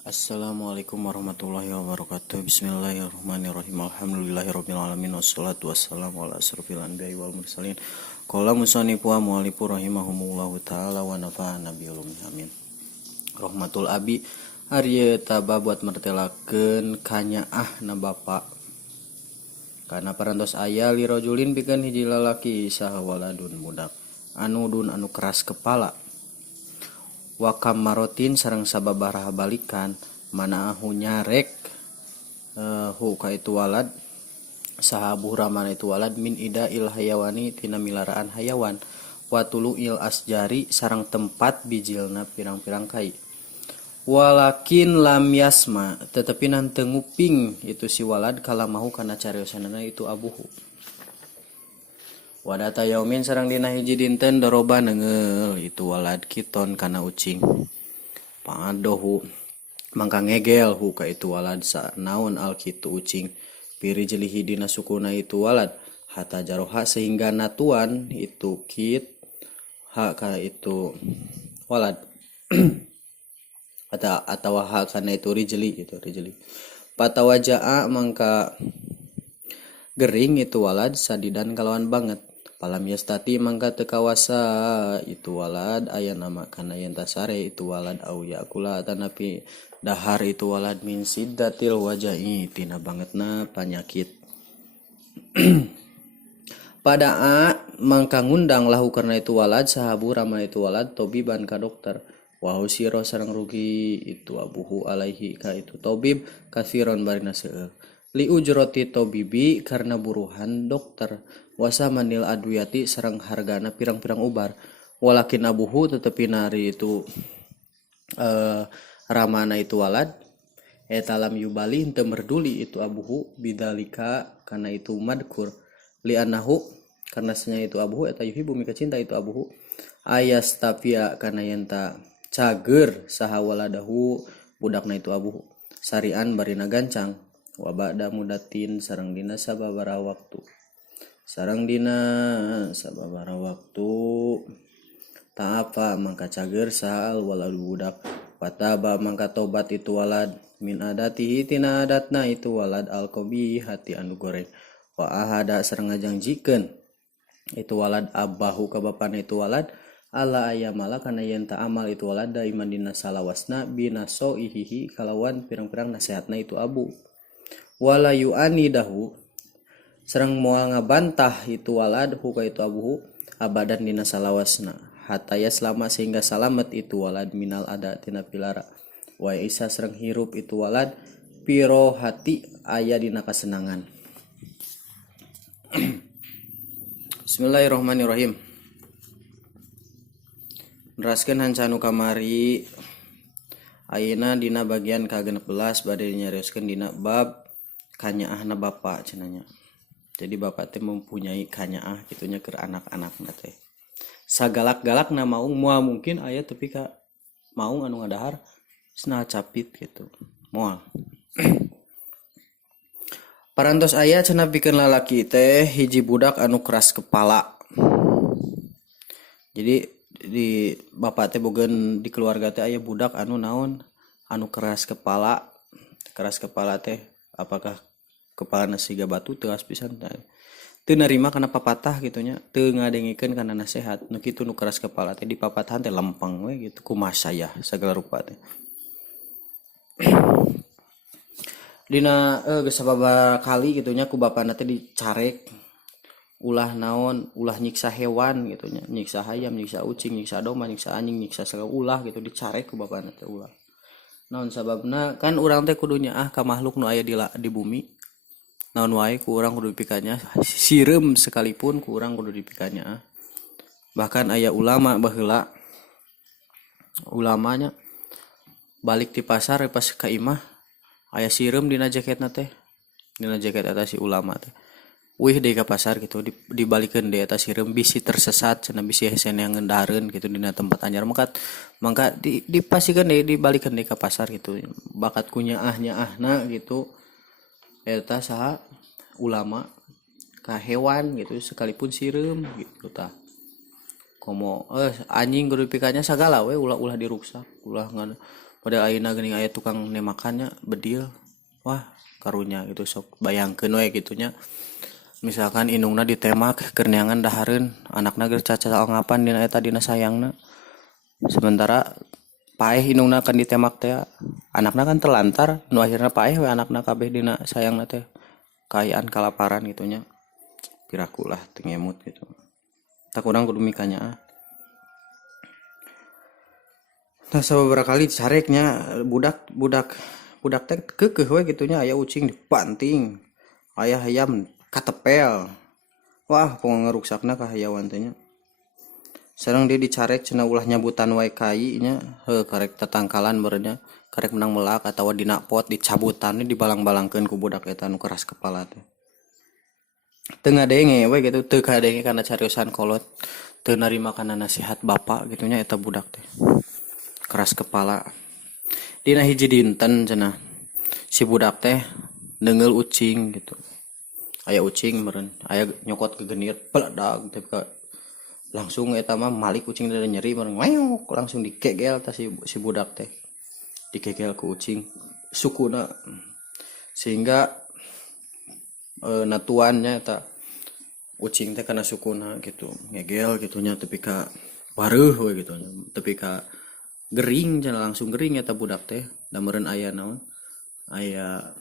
Assalamualaikum warahmatullahi wabarakatuh. Bismillahirrahmanirrahim. Alhamdulillahirrahmanirrahim. Wassalatu wassalamu ala asrofil anbiya'i wal mursalin. Qala musannifu wa mu'allifu rahimahumullahu ta'ala wa nafa'ana bihulum. Amin. Rahmatul abi Arya taba buat mertelakeun kanyaah na bapa. Kana parantos aya li rajulin pikeun hiji lalaki saha waladun budak anu keras kepala. Wakam marotin sareng sababaraha balikan mana ahu nyarek hu ka itu walad saha buhra mana itu walad min ida il hayawani tina milaraan hayawan watulu il asjari sareng tempat bijilna pirang-pirang kai walakin lam yasma tetapi nante nguping itu si walad kala mahu kana cariosanana itu abuhu. Wadata yaumin sareng dina hiji dinten doroba neungel itu walad kiton kana ucing. Pangadohu mangka ngegel hu ka itu walad sa naon al kitu ucing piri jelihi dina sukuna itu walad hatta jaroha sehingga natuan itu kit ha ka itu walad atau ha kana itu rijli gitu rijli. Patawajaa mangka gering itu walad sadidan kalawan banget. Palam yastati mangka teu kawasa itu walad aya nama kana yen tasare itu walad au yakula tanapi dahar itu walad min siddatil wajai tina bangetna panyakit. Padaa mangka ngundang lahu karena itu walad sahabu rama itu walad tobiban ka dokter. Wa usiro sareng rugi itu abuhu alaihi ka itu tobib kasiron barina seueur. Li ujroti tobibi karena buruhan dokter wasa manil adwiyati sareng hargana pirang-pirang ubar walakin abuhu tetapi nari itu ramana itu walad etalam yubali henteu merduli itu abuhu bidalika karena itu madkur li anahu karena senya itu abuhu eta yuhibu mika cinta itu abuhu ayastafia karena yenta cager saha waladahu budakna itu abuhu sarian barina gancang wa ba'da mudatin sareng dina sababaraha waktu ta'afa mangka cager sahal waladu budak pataba mangka tobat itu walad min adatihi tina adatna itu walad alqabi hati anu goreng wa ahada sareng ngajangjikeun itu walad abahu ka bapana itu walad ala ayamala kana yen ta amal itu walad da iman dina salawasna binaso ihihi kalawan pirang-pirang nasihatna itu abu wala yu'ani dahu sareng moal ngabantah itu walad hu ka itu abuhu abadan dina salawasna hataya selama sehingga salamet itu walad minal ada tina pilara wa isa sareng hirup itu walad piro hati aya dina kasenangan. Bismillahirrahmanirrahim. Neraskeun hancanu kamari ayeuna dina bagian ka-16 bade nyarioskeun dina bab kanyaahna bapa cenanya. Jadi bapak teh mempunyai kanyaah gitunya ke anak-anakna teh. Sagalak-galakna maung moal mungkin aya tapi ka maung anu ngadahar cenah capit gitu. Moal. Parantos aya cenah pikeun lalaki teh hiji budak anu keras kepala. Jadi di bapak teh bogeun di keluarga teh aya budak anu naon anu keras kepala. Keras kepala teh apakah kepala siga batu teas pisan teu narima kana papatah gitunya teu ngadengikeun kana nasihat nu kitu nu keras kepala teh di papatahan teh lempeng we gitu kumaha saya sagala rupa teh dina geus sababaraha kali gitunya ku bapana teh dicarek ulah naon ulah nyiksa hewan gitunya nyiksa hayam nyiksa ucing nyiksa domba nyiksa anjing nyiksa segala ulah gitu dicarek ku bapana teh ulah naon sababna kan urang teh kudunya ka makhluk nu aya di bumi naon wae ku urang kudu dipikanya sireum sekalipun ku urang kudu dipikanya bahkan aya ulama baheula ulamanya balik di pasar pas ka imah aya sireum dina jaketna teh dina jaket eta si ulama teh wih deui ka pasar gitu dibalikeun deui eta sireum bisi tersesat cenah bisi hesen yang ngendareun gitu dina tempat anyar mangka dipasikeun deui dibalikeun deui ka pasar gitu bakat kunyaah-nyaahna gitu eta saha ulama ka hewan gitu sekalipun sireum gitu tah komo anjing kudu dipikanya sagala we ulah diruksak ulah pada ayeuna geuning aya tukang nemakannya bedil wah karunya gitu sok bayangkeun we gitunya misalkan indungna ditemak keur neangan dahareun anakna geus caca ngapan dina eta dina sayangna sementara paeh indungna kan ditemak teh anakna kan terlantar nu akhirna paeh we anakna kabeh dina sayangna teh kaayaan kalaparan gitunya piraku lah teu ngemut gitu tak urang kudu mikanya nah sababaraha kali careknya budak teh keukeuh we gitunya aya ucing dibanting aya hayam katepel wah pokona ngaruksakna ka hayawan teh nya sareng dia dicarek cenah ulah nyabutan wae kai nya karek tatangkalan beureunya karek menang melak atawa dina pot dicabutannya dibalang-balangkeun ku budak eta nu keras kepala teh teu ngadenge we gitu teu kadenge kana cariosan kolot teu narima kana nasihat bapa gitunya eta budak teh keras kepala dina hiji dinten cenah si budak teh neungeul ucing gitu aya ucing meureun aya nyokot ke genir peledag teh langsung eta mah malik ucing teh nyeri meureun meong langsung dikegel tah si budak teh dikegel ku ucing sukuna sehingga natuannya eta ucing teh kana sukuna gitu ngegel gitunya tepi ka pareuh we gitu tepi ka gering cenah langsung gering eta budak teh da meureun aya naon aya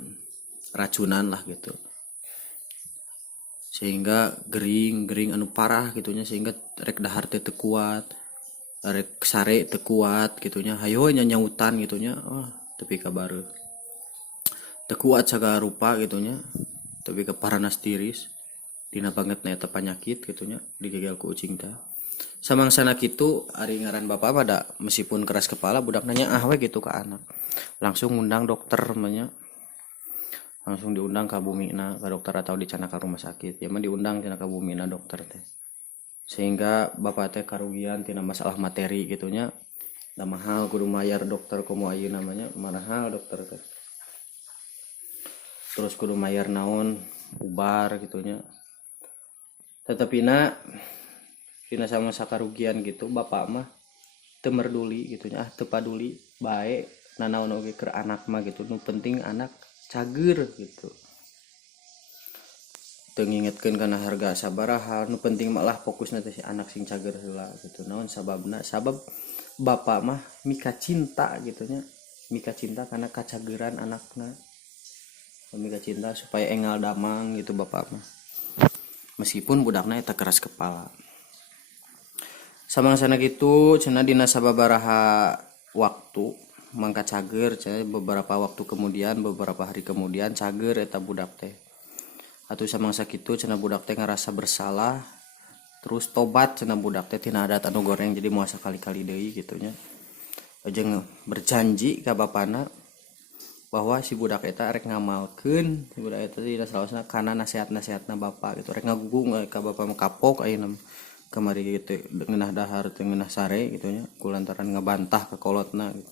racunan lah gitu sehingga gering anu parah gitunya sehingga rek dahar teh teu kuat rek sare teu kuat gitunya hayo nya nyautan gitunya tepi ka bareuh teu kuat sagala rupa gitunya tepi ka paranas tiris dina bangetna eta panyakit gitunya digegel ku ucing teh samangsana kitu ari ngaran bapa pada meskipun keras kepala budak nanya we gitu ka anak langsung ngundang dokter namanya langsung diundang ka bumina ka dokter atau dicana ka rumah sakit ya mah diundang cenah ka bumina dokter teh sehingga bapak teh karugian tina masalah materi gitunya da mahal kudu mayar dokter komo ayeuna namanya mahal dokter teh terus kudu mayar naon ubar gitunya tetepina dina sama sakarugian gitu bapak mah teu merduli gitunya teu paduli bae nanaon oge keur anak mah gitu nu penting anak cager gitu teu ngingetkeun kana harga sabaraha nu penting malah fokusna teh si anak sing cager heula gitu naon sababna sabab bapak mah mika cinta gitunya mika cinta kana kacageran anakna mika cinta supaya engal damang gitu bapak mah meskipun budakna eta keras kepala samangsana kitu cenah dina sababaraha waktu mangka cager cenah beberapa waktu kemudian beberapa hari kemudian cager eta budak teh atuh samangsa kitu cenah budak teh ngarasa bersalah terus tobat cenah budak teh tina adat anu goreng jadi moal sakali-kali deui kitu nya jeung berjanji ka bapana bahwa si budak eta rek ngamalkeun si budak eta dina salosna kana nasihat-nasihatna bapa gitu rek ngagugung ka bapa mah kapok ayeuna kamari gitu ngeunah dahar teu ngeunah sare gitu nya kulantaran ngabantah ka kolotna gitu.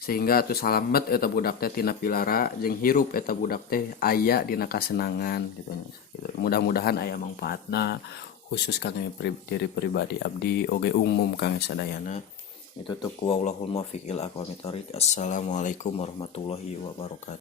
Sehingga atuh salamet eta budak teh tina pilara jeung hirup eta budak teh aya dina kasenangan gitu nya gitu. Mudah-mudahan aya mangpaatna khusus kangge diri pribadi abdi oge umum kangge sadayana. Itu tuh wallahul muwaffiq ila aqwamit thoriq. Assalamualaikum warahmatullahi wabarakatuh.